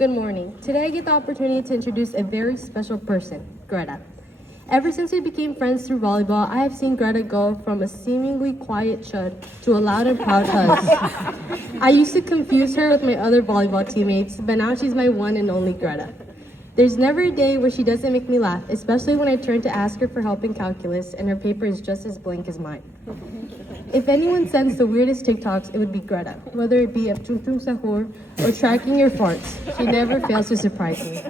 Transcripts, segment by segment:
Good morning. Today I get the opportunity to introduce a very special person, Greta. Ever since we became friends through volleyball, I have seen Greta go from a seemingly quiet chud to a loud and proud huss. I used to confuse her with my other volleyball teammates, but now she's my one and only Greta. There's never a day where she doesn't make me laugh, especially when I turn to ask her for help in calculus and her paper is just as blank as mine. If anyone sends the weirdest TikToks, it would be Greta. Whether it be of Tum Tum Sahur or tracking your farts, she never fails to surprise me.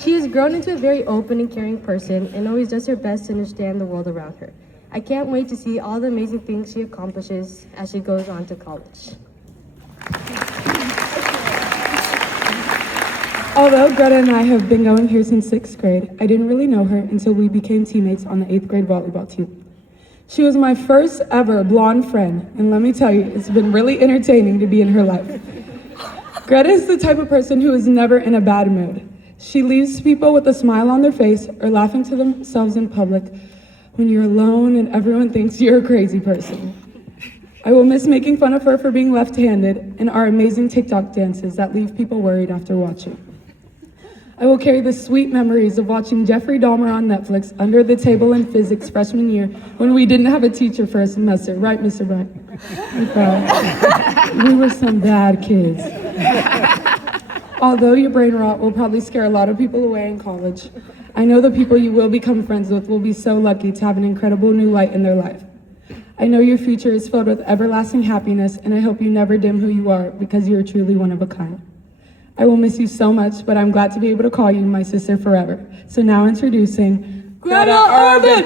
She has grown into a very open and caring person and always does her best to understand the world around her. I can't wait to see all the amazing things she accomplishes as she goes on to college. Although Greta and I have been going here since 6th grade, I didn't really know her until we became teammates on the 8th grade volleyball team. She was my first ever blonde friend, and let me tell you, it's been really entertaining to be in her life. Greta is the type of person who is never in a bad mood. She leaves people with a smile on their face or laughing to themselves in public when you're alone and everyone thinks you're a crazy person. I will miss making fun of her for being left-handed and our amazing TikTok dances that leave people worried after watching. I will carry the sweet memories of watching Jeffrey Dahmer on Netflix under the table in physics freshman year when we didn't have a teacher for a semester, right, Mr. Bright? We were some bad kids. Although your brain rot will probably scare a lot of people away in college, I know the people you will become friends with will be so lucky to have an incredible new light in their life. I know your future is filled with everlasting happiness, and I hope you never dim who you are because you are truly one of a kind. I will miss you so much, but I'm glad to be able to call you my sister forever. So now introducing Greta Urban.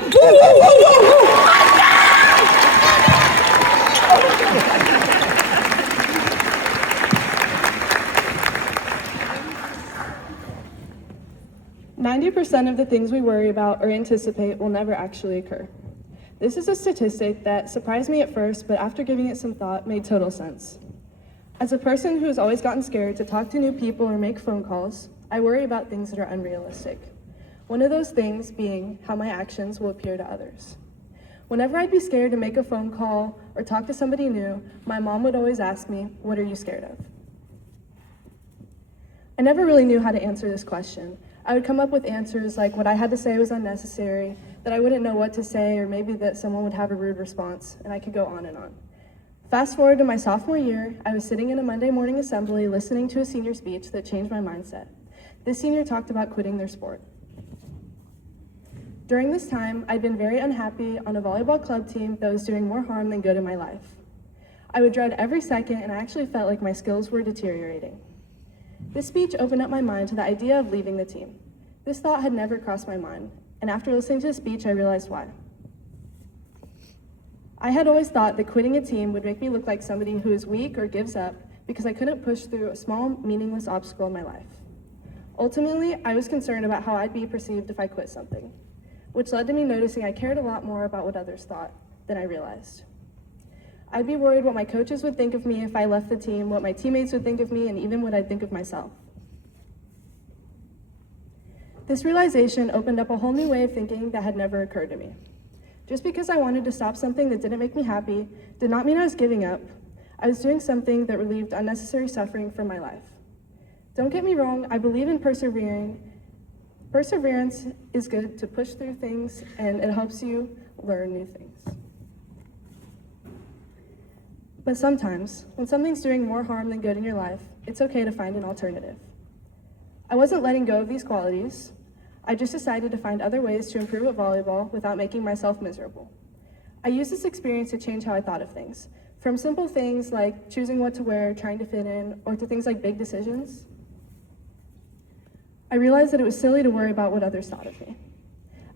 90% of the things we worry about or anticipate will never actually occur. This is a statistic that surprised me at first, but after giving it some thought, made total sense. As a person who has always gotten scared to talk to new people or make phone calls, I worry about things that are unrealistic. One of those things being how my actions will appear to others. Whenever I'd be scared to make a phone call or talk to somebody new, my mom would always ask me, "What are you scared of?" I never really knew how to answer this question. I would come up with answers like what I had to say was unnecessary, that I wouldn't know what to say, or maybe that someone would have a rude response, and I could go on and on. Fast forward to my sophomore year, I was sitting in a Monday morning assembly listening to a senior speech that changed my mindset. This senior talked about quitting their sport. During this time, I'd been very unhappy on a volleyball club team that was doing more harm than good in my life. I would dread every second, and I actually felt like my skills were deteriorating. This speech opened up my mind to the idea of leaving the team. This thought had never crossed my mind, and after listening to the speech, I realized why. I had always thought that quitting a team would make me look like somebody who is weak or gives up because I couldn't push through a small, meaningless obstacle in my life. Ultimately, I was concerned about how I'd be perceived if I quit something, which led to me noticing I cared a lot more about what others thought than I realized. I'd be worried what my coaches would think of me if I left the team, what my teammates would think of me, and even what I'd think of myself. This realization opened up a whole new way of thinking that had never occurred to me. Just because I wanted to stop something that didn't make me happy did not mean I was giving up. I was doing something that relieved unnecessary suffering from my life. Don't get me wrong, I believe in persevering. Perseverance is good to push through things, and it helps you learn new things. But sometimes, when something's doing more harm than good in your life, it's okay to find an alternative. I wasn't letting go of these qualities. I just decided to find other ways to improve at volleyball without making myself miserable. I used this experience to change how I thought of things, from simple things like choosing what to wear, trying to fit in, or to things like big decisions. I realized that it was silly to worry about what others thought of me.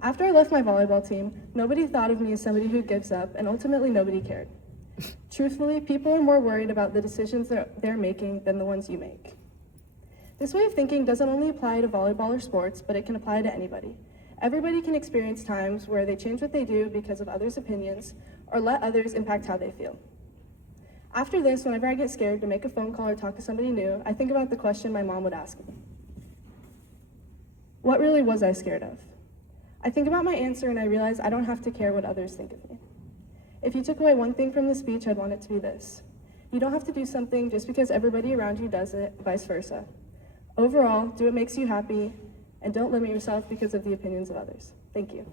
After I left my volleyball team, nobody thought of me as somebody who gives up, and ultimately nobody cared. Truthfully, people are more worried about the decisions they're making than the ones you make. This way of thinking doesn't only apply to volleyball or sports, but it can apply to anybody. Everybody can experience times where they change what they do because of others' opinions or let others impact how they feel. After this, whenever I get scared to make a phone call or talk to somebody new, I think about the question my mom would ask me. What really was I scared of? I think about my answer and I realize I don't have to care what others think of me. If you took away one thing from the speech, I'd want it to be this. You don't have to do something just because everybody around you does it, vice versa. Overall, do what makes you happy and don't limit yourself because of the opinions of others. Thank you.